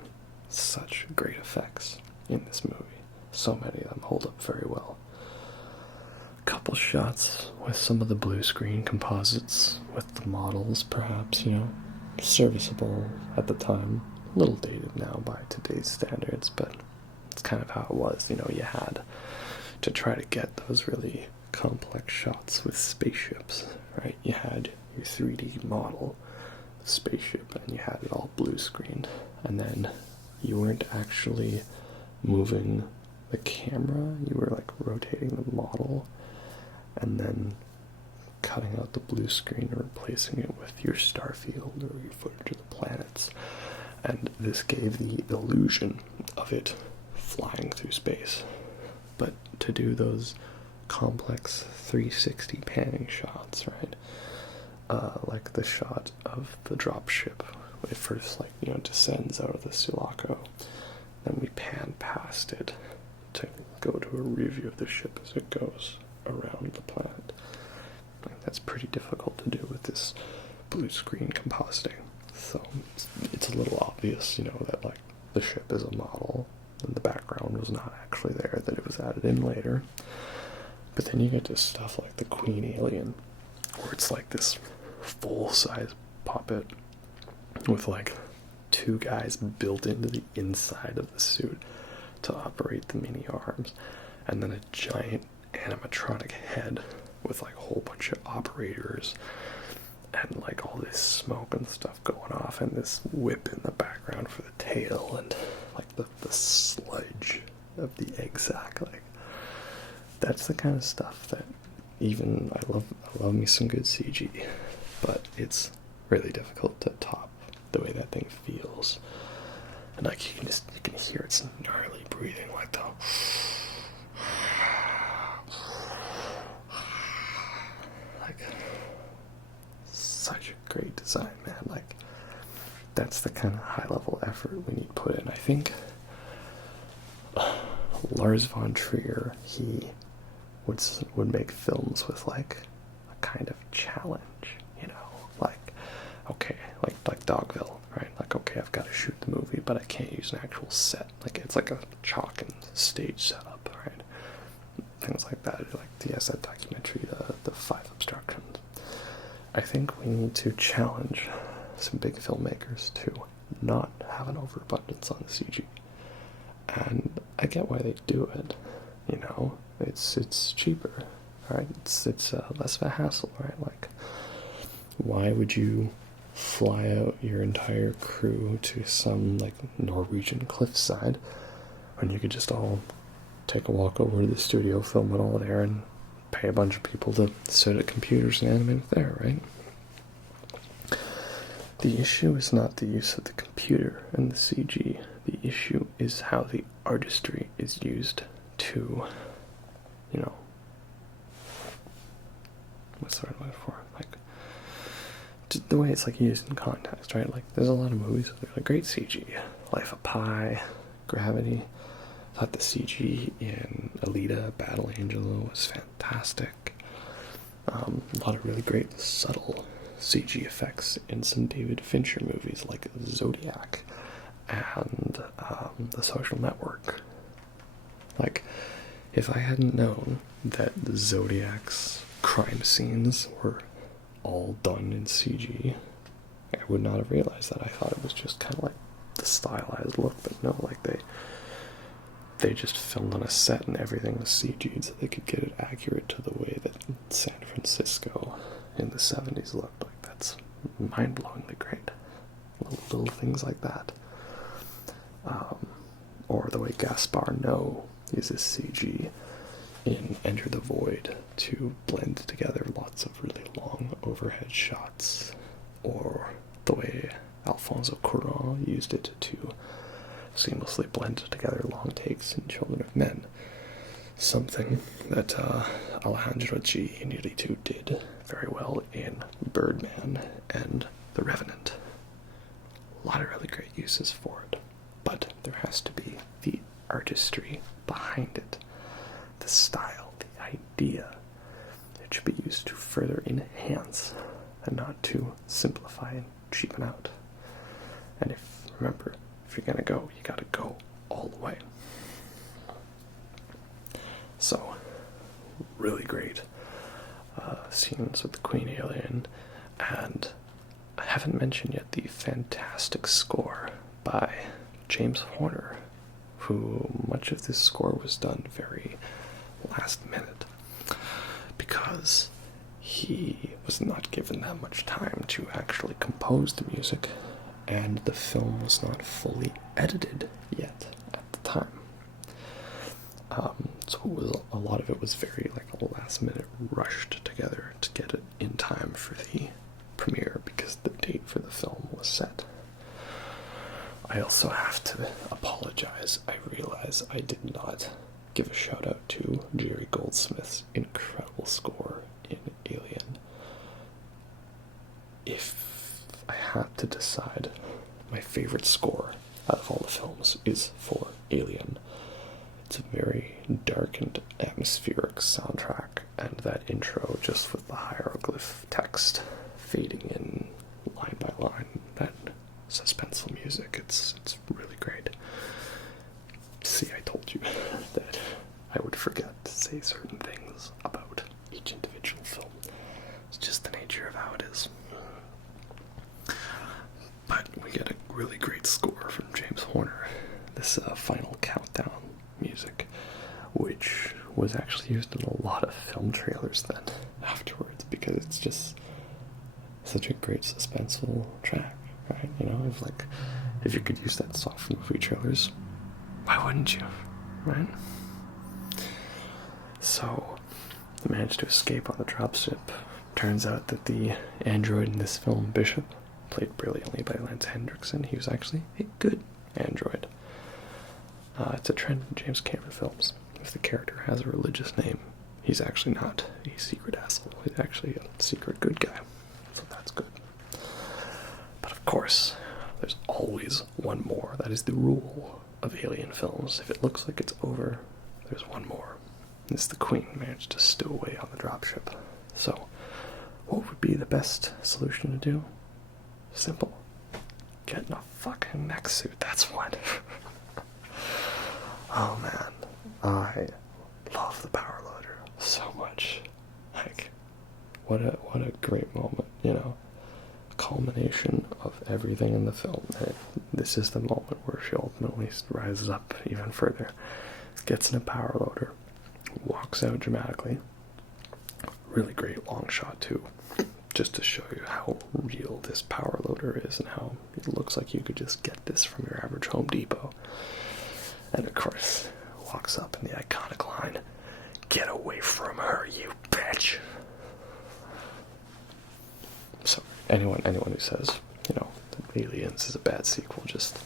Such great effects in this movie. So many of them hold up very well. Couple shots with some of the blue screen composites with the models, perhaps, you know, serviceable at the time. A little dated now by today's standards, but it's kind of how it was. You know, you had to try to get those really complex shots with spaceships, right? You had your 3D model spaceship and you had it all blue screened, and then you weren't actually moving the camera, you were like rotating the model and then cutting out the blue screen and replacing it with your star field or your footage of the planets. And this gave the illusion of it flying through space. But to do those complex 360 panning shots, right? Like the shot of the dropship, it first, like, you know, descends out of the Sulaco, then we pan past it to go to a review of the ship as it goes around the planet. Like, that's pretty difficult to do with this blue screen compositing. So it's a little obvious, you know, that like the ship is a model and the background was not actually there, that it was added in later. But then you get to stuff like the Queen Alien, where it's like this full-size puppet with like two guys built into the inside of the suit to operate the mini arms, and then a giant animatronic head with like a whole bunch of operators and like all this smoke and stuff going off, and this whip in the background for the tail, and like the sludge of the egg sack. Like, that's the kind of stuff that even I love me some good CG, but it's really difficult to top the way that thing feels. And like you can hear its gnarly breathing, like the like, such a great design, man. Like, that's the kind of high-level effort we need put in. I think Lars von Trier, he would make films with like a kind of challenge, you know, like, okay, like Dogville, right? Like, okay, I've got to shoot the movie, but I can't use an actual set. Like, it's like a chalk and stage setup, right? Things like that, like the that documentary, the Five Obstructions. I think we need to challenge some big filmmakers to not have an overabundance on the CG. And I get why they do it, you know, it's cheaper, right? It's less of a hassle, right? Like, why would you fly out your entire crew to some like Norwegian cliffside when you could just all take a walk over to the studio, film it all there, and pay a bunch of people to sit at computers and animate it there, right? The issue is not the use of the computer and the CG. The issue is how the artistry is used to, you know, what's the right word for it? Like, the way it's like used in context, right? Like, there's a lot of movies with really great CG. Life of Pi, Gravity. I thought the CG in Alita, Battle Angel was fantastic. A lot of really great subtle CG effects in some David Fincher movies like Zodiac and The Social Network. Like, if I hadn't known that Zodiac's crime scenes were all done in CG, I would not have realized that. I thought it was just kind of like the stylized look, but no, like they just filmed on a set and everything was CG'd so they could get it accurate to the way that San Francisco in the 70s looked like. That's mind-blowingly great. Little things like that. Or the way Gaspar Noé uses CG in Enter the Void to blend together lots of really long overhead shots. Or the way Alfonso Cuarón used it to seamlessly blend together long takes in Children of Men. Something that Alejandro G. Inarritu did very well in Birdman and The Revenant. A lot of really great uses for it, but there has to be the artistry behind it, the style, the idea. It should be used to further enhance and not to simplify and cheapen out. And remember, if you're gonna go, you gotta go all the way. So, really great scenes with the Queen Alien, and I haven't mentioned yet the fantastic score by James Horner, who much of this score was done very last minute, because he was not given that much time to actually compose the music, and the film was not fully edited yet at the time. So a lot of it was very like a last minute rushed together to get it in time for the premiere because the date for the film was set. I also have to apologize. I realize I did not give a shout out to Jerry Goldsmith's incredible score in Alien. If I had to decide, my favorite score out of all the films is for Alien. It's a very dark and atmospheric soundtrack, and that intro just with the hieroglyph text fading in line by line, that suspenseful music, it's really great. See, I told you that I would forget to say certain things about each individual film. It's just the nature of how it is. But we get a really great score from James Horner. This final countdown music, which was actually used in a lot of film trailers then afterwards, because it's just such a great suspenseful track, right? You know, if you could use that song for movie trailers, why wouldn't you, right? So, they managed to escape on the dropship. Turns out that the android in this film, Bishop, played brilliantly by Lance Henriksen, he was actually a good android. It's a trend in James Cameron films. If the character has a religious name, he's actually not a secret asshole. He's actually a secret good guy. So that's good. But of course, There's always one more. That is the rule of Alien films. If it looks like it's over, there's one more. It's the Queen managed to stow away on the dropship. So, what would be the best solution to do? Simple. Get in a fucking mech suit, that's what. Oh man, I love the power loader so much. Like, what a great moment, you know. Culmination of everything in the film. And this is the moment where she ultimately rises up even further, gets in a power loader, walks out dramatically. Really great long shot too, just to show you how real this power loader is and how it looks like you could just get this from your average Home Depot. And of course, walks up in the iconic line, "Get away from her, you bitch." So anyone who says, you know, that Aliens is a bad sequel, just,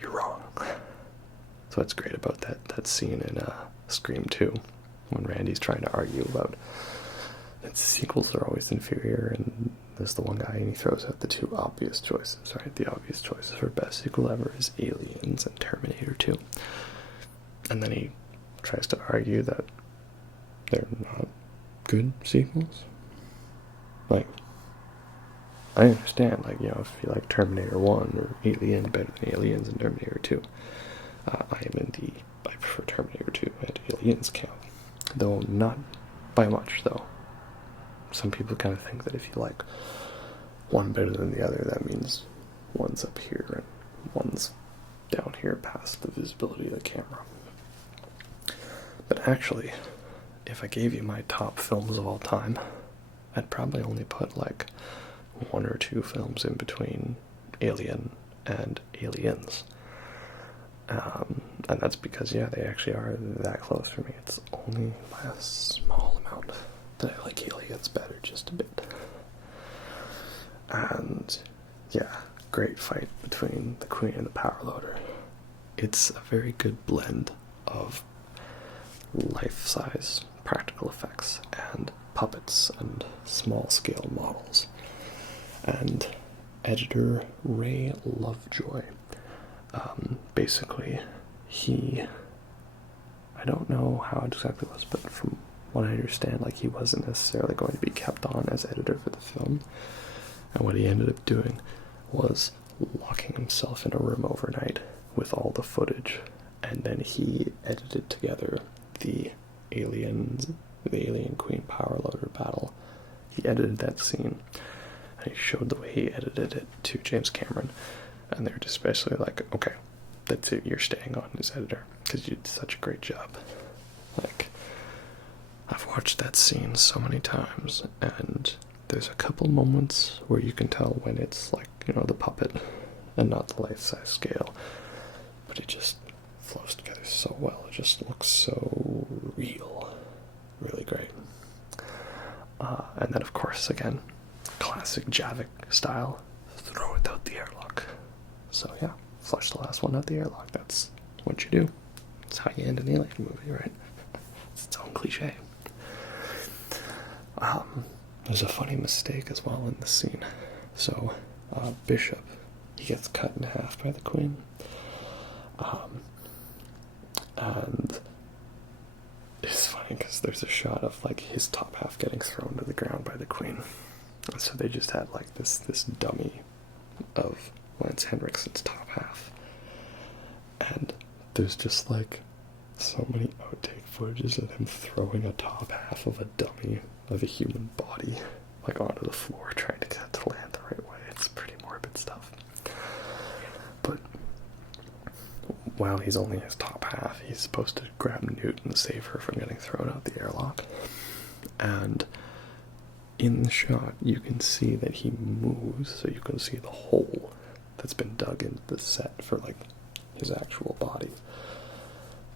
you're wrong. So what's great about that scene in Scream 2, when Randy's trying to argue about that sequels are always inferior, and there's the one guy and he throws out the two obvious choices, right? The obvious choices for best sequel ever is Aliens and Terminator 2. And then he tries to argue that they're not good sequels. Like, I understand, like, you know, if you like Terminator 1 or Alien better than Aliens and Terminator 2, I prefer Terminator 2 and Aliens camp. Though not by much, though. Some people kind of think that if you like one better than the other, that means one's up here and one's down here past the visibility of the camera. But actually, if I gave you my top films of all time, I'd probably only put like one or two films in between Alien and Aliens. And that's because, yeah, they actually are that close for me. It's only by a small amount that I like Aliens better, just a bit. And, yeah, great fight between the Queen and the power loader. It's a very good blend of life-size practical effects and puppets and small-scale models. And editor Ray Lovejoy, basically, I don't know how it exactly was, but from what I understand, like, he wasn't necessarily going to be kept on as editor for the film, and what he ended up doing was locking himself in a room overnight with all the footage, and then he edited together the Alien Queen power loader battle. He edited that scene, and he showed the way he edited it to James Cameron, and they were just basically like, okay, that's it, you're staying on as editor, because you did such a great job. Like, I've watched that scene so many times, and there's a couple moments where you can tell when it's like, you know, the puppet and not the life-size scale, but it just flows together so well. It just looks so real. Really great. And then, of course, again, classic Javik style, throw it out the airlock. So yeah, flush the last one out the airlock. That's what you do. That's how you end an Alien movie, right? It's its own cliche. There's a funny mistake as well in this scene. So, Bishop, he gets cut in half by the Queen. And it's funny because there's a shot of like his top half getting thrown to the ground by the Queen. And so they just had like this dummy of Lance Henriksen's top half. And there's just like so many outtake footages of him throwing a top half of a dummy of a human body like onto the floor, trying to get it to land the right way. It's pretty morbid stuff. But while he's only his top half, he's supposed to grab Newt and save her from getting thrown out the airlock. And in the shot, you can see that he moves, so you can see the hole that's been dug into the set for like his actual body.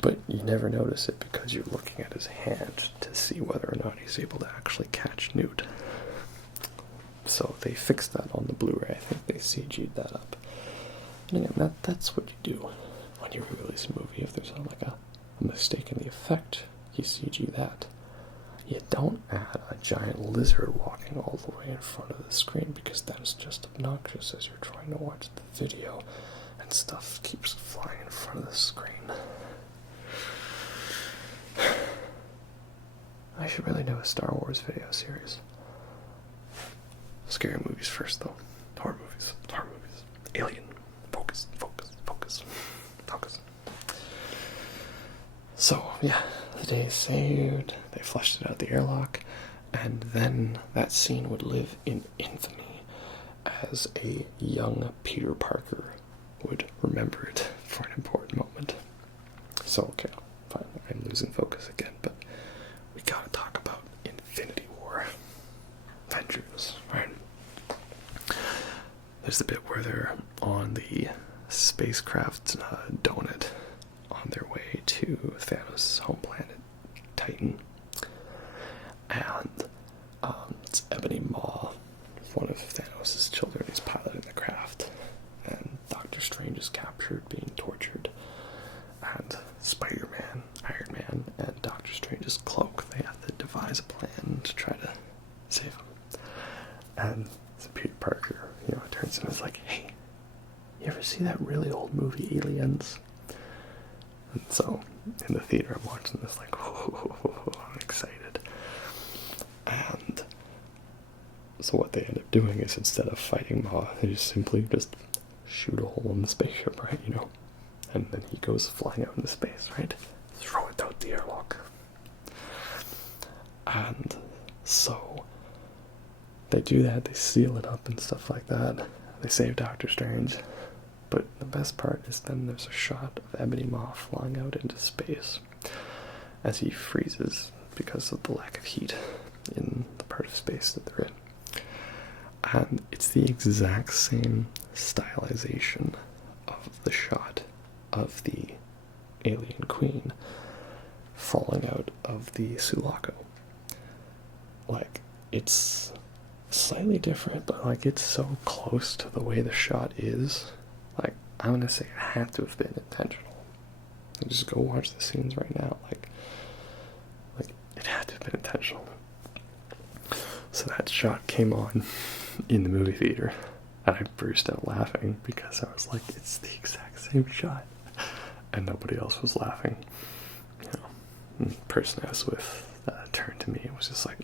But you never notice it because you're looking at his hand to see whether or not he's able to actually catch Newt. So they fixed that on the Blu-ray. I think they CG'd that up. And again, that's what you do when you re-release a movie. If there's like a mistake in the effect, you CG that. you don't add a giant lizard walking all the way in front of the screen, because that's just obnoxious as you're trying to watch the video and stuff keeps flying in front of the screen. I should really do a Star Wars video series. Scary movies first, though. Horror movies. Horror movies. Alien. Focus. Focus. Focus. Focus. So, yeah, the day is saved. They flushed it out the airlock. And then that scene would live in infamy as a young Peter Parker would remember it for an important moment. So, okay, fine. I'm losing focus again, but we gotta talk about Infinity War. Avengers, right? There's the bit where they're on the spacecraft donut on their way to Thanos' home planet, Titan. And it's Ebony Maw, one of Thanos' children, is piloting the craft. And Doctor Strange is captured, being tortured. And Spider-Man, Iron Man, and Doctor Strange's cloak, they have to devise a plan to try to save him. And so Peter Parker, turns to him and is like, hey, you ever see that really old movie, Aliens? And so, in the theater, I'm watching this like, whoa, I'm excited. And so what they end up doing is, instead of fighting Maw, they just simply shoot a hole in the spaceship, right, And then he goes flying out into space, right? Throw it out the airlock. And so they do that, they seal it up and stuff like that. They save Doctor Strange. But the best part is then there's a shot of Ebony Maw flying out into space as he freezes because of the lack of heat in the part of space that they're in. And it's the exact same stylization of the shot of the alien queen falling out of the Sulaco. Like, it's slightly different, but it's so close to the way the shot is. I'm gonna say it had to have been intentional. And just go watch the scenes right now. Like it had to have been intentional. So that shot came on in the movie theater, and I burst out laughing because I was like, it's the exact same shot. And nobody else was laughing. And the person I was with turned to me and was just like,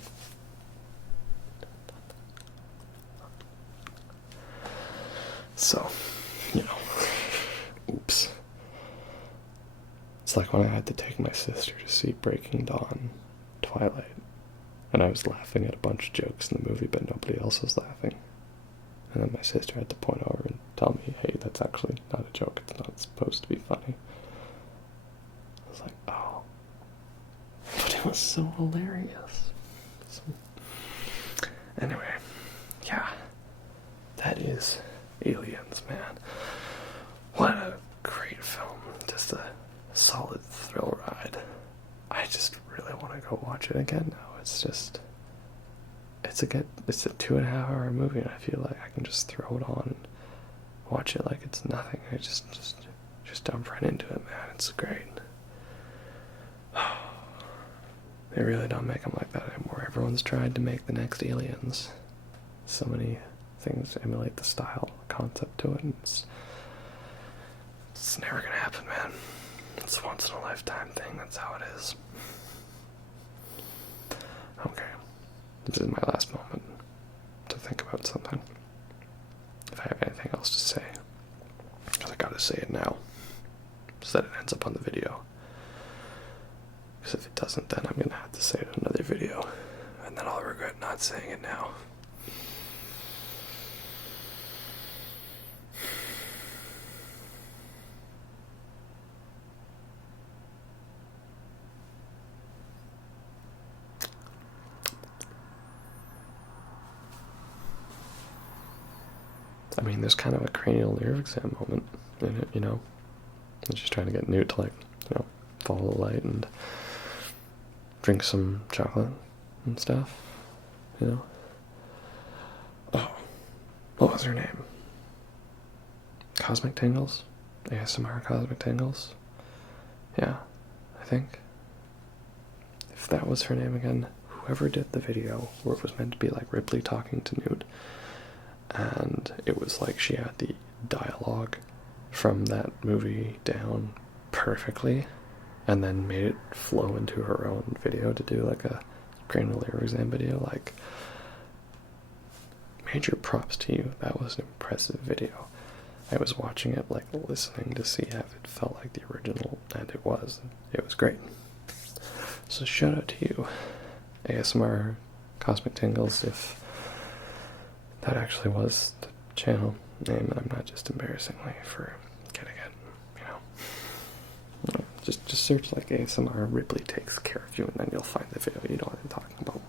so, oops. It's like when I had to take my sister to see Breaking Dawn, Twilight, and I was laughing at a bunch of jokes in the movie, but nobody else was laughing. And then my sister had to point over and tell me, hey, that's actually not a joke, it's not supposed to be funny. I was like, oh. But it was so hilarious. So, anyway, yeah. That is Aliens, man. What a great film. Just a solid thrill ride. I just really want to go watch it again now. It's a 2.5 hour movie, and I feel like I can just throw it on and watch it like it's nothing. I just jump right into it, man. It's great. They really don't make them like that anymore. Everyone's tried to make the next Aliens. So many things emulate the style, concept to it, and it's never gonna happen, man. It's a once in a lifetime thing, that's how it is. Okay, this is my last moment to think about something. If I have anything else to say, because I gotta say it now, so that it ends up on the video. Because if it doesn't, then I'm gonna have to say it in another video, and then I'll regret not saying it now. I mean, there's kind of a cranial nerve exam moment in it, I'm just trying to get Newt to, follow the light and drink some chocolate and stuff, Oh, what was her name? Cosmic Tingles? ASMR Cosmic Tingles? Yeah, I think. If that was her name again, whoever did the video where it was meant to be like Ripley talking to Newt, and it was like she had the dialogue from that movie down perfectly, and then made it flow into her own video to do like a cranial lyric exam video. Like, major props to you. That was an impressive video. I was watching it, like, listening to see if it felt like the original, and it was. It was great. So shout out to you, ASMR Cosmic Tingles, if that actually was the channel name, and I'm not just embarrassingly for getting it, you know. Just search like ASMR Ripley Takes Care of You, and then you'll find the video. You know what I'm talking about.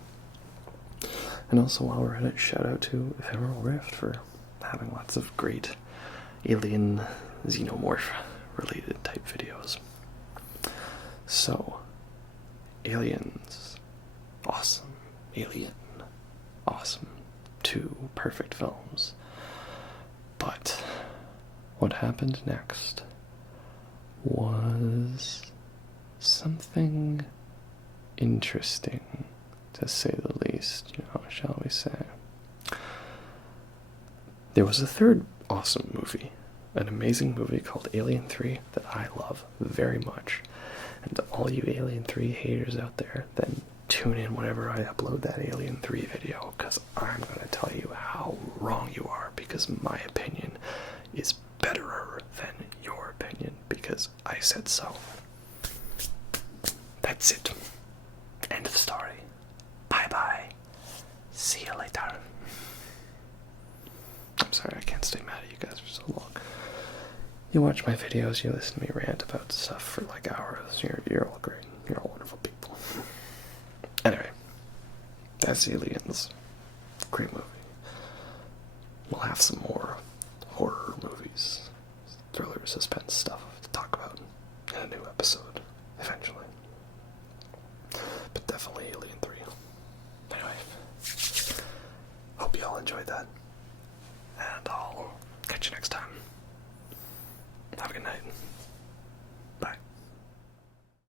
And also, while we're at it, shout out to Ephemeral Rift for having lots of great alien xenomorph related type videos. So, Aliens, awesome. Alien, awesome. 2 perfect films. But what happened next was something interesting, to say the least, you know, shall we say. There was a third awesome movie, an amazing movie called Alien 3 that I love very much. And to all you Alien 3 haters out there, then tune in whenever I upload that Alien 3 video, because I'm going to tell you how wrong you are, because my opinion is betterer than your opinion, because I said so. That's it. End of the story. Bye-bye. See you later. I'm sorry, I can't stay mad at you guys for so long. You watch my videos, you listen to me rant about stuff for like hours. You're all great. You're all wonderful people. Anyway, that's Aliens. Great movie. We'll have some more horror movies, thriller, suspense stuff to talk about in a new episode, eventually. But definitely Alien 3. Anyway, hope you all enjoyed that. And I'll catch you next time. Have a good night.